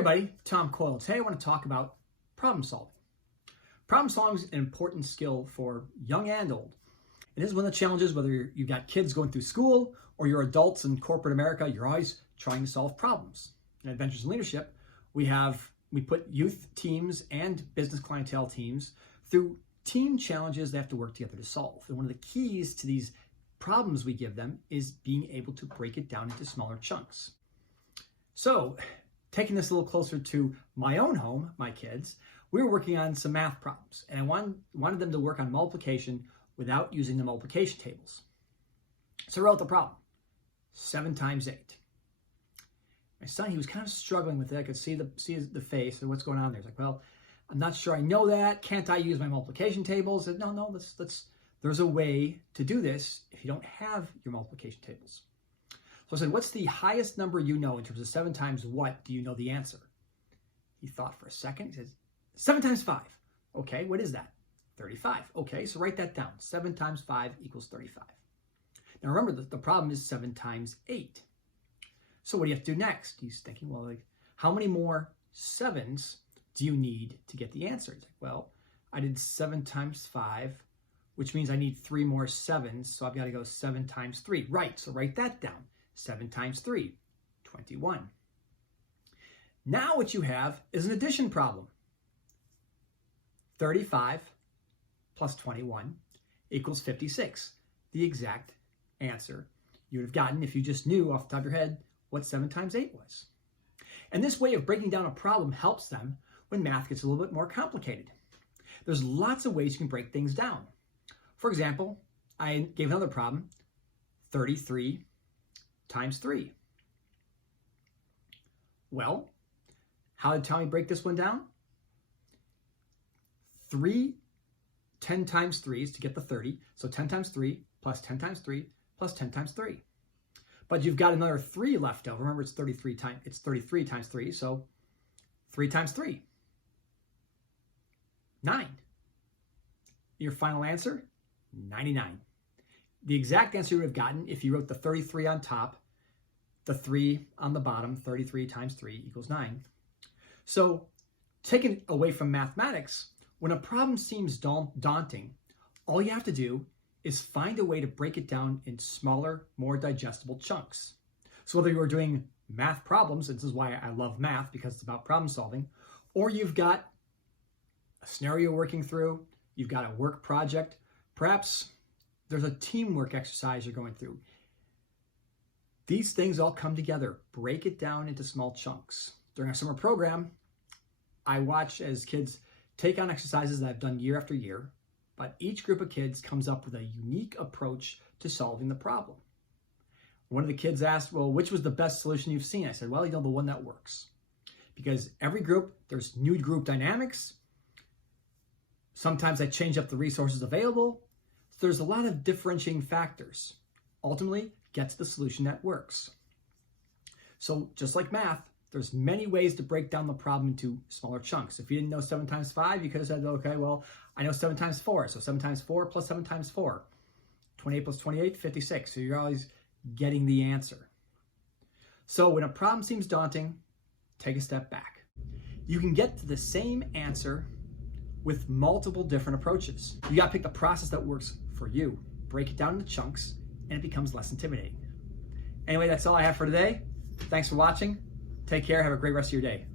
everybody, Tom Coyle. Today I want to talk about problem solving. Problem solving is an important skill for young and old. It is one of the challenges, whether you've got kids going through school or you're adults in corporate America, you're always trying to solve problems. In Adventures in Leadership, we put youth teams and business clientele teams through team challenges they have to work together to solve. And one of the keys to these problems we give them is being able to break it down into smaller chunks. So, taking this a little closer to my own home, my kids, we were working on some math problems, and I wanted them to work on multiplication without using the multiplication tables. So I wrote the problem, 7 times 8. My son, he was kind of struggling with it. I could see the face and what's going on there. He's like, well, I'm not sure I know that. Can't I use my multiplication tables? I said, no, there's a way to do this if you don't have your multiplication tables. So I said, what's the highest number you know in terms of 7 times what do you know the answer? He thought for a second. He says, 7 times 5. Okay, what is that? 35. Okay, so write that down. 7 times 5 equals 35. Now remember, the problem is 7 times 8. So what do you have to do next? He's thinking, well, how many more 7s do you need to get the answer? He's like, well, I did 7 times 5, which means I need 3 more 7s, so I've got to go 7 times 3. Right, so write that down. 7 times 3, 21. Now what you have is an addition problem. 35 plus 21 equals 56, the exact answer you would have gotten if you just knew off the top of your head what 7 times 8 was. And this way of breaking down a problem helps them when math gets a little bit more complicated. There's lots of ways you can break things down. For example, I gave another problem, 33 times 3. Well, how did Tommy break this one down? 10 times 3s to get the 30. So 10 times 3 plus 10 times 3 plus 10 times 3. But you've got another 3 left over. Remember, it's 33 times 3. So 3 times 3. 9. Your final answer? 99. The exact answer you would have gotten if you wrote the 33 on top, the 3 on the bottom. 33 times 3 equals 9. So, taken away from mathematics, when a problem seems daunting, all you have to do is find a way to break it down in smaller, more digestible chunks. So whether you're doing math problems, and this is why I love math, because it's about problem solving, or you've got a scenario working through, you've got a work project, perhaps there's a teamwork exercise you're going through. These things all come together. Break it down into small chunks. During our summer program, I watch as kids take on exercises that I've done year after year, but each group of kids comes up with a unique approach to solving the problem. One of the kids asked, well, which was the best solution you've seen? I said, well, the one that works. Because every group, there's new group dynamics. Sometimes I change up the resources available. So there's a lot of differentiating factors. Ultimately, get to the solution that works. So just like math, there's many ways to break down the problem into smaller chunks. If you didn't know 7 times 5, you could have said, okay, well, I know 7 times 4. So 7 times 4 plus 7 times 4. 28 plus 28, 56. So you're always getting the answer. So when a problem seems daunting, take a step back. You can get to the same answer with multiple different approaches. You got to pick the process that works for you. Break it down into chunks, and it becomes less intimidating. Anyway, that's all I have for today. Thanks for watching. Take care. Have a great rest of your day.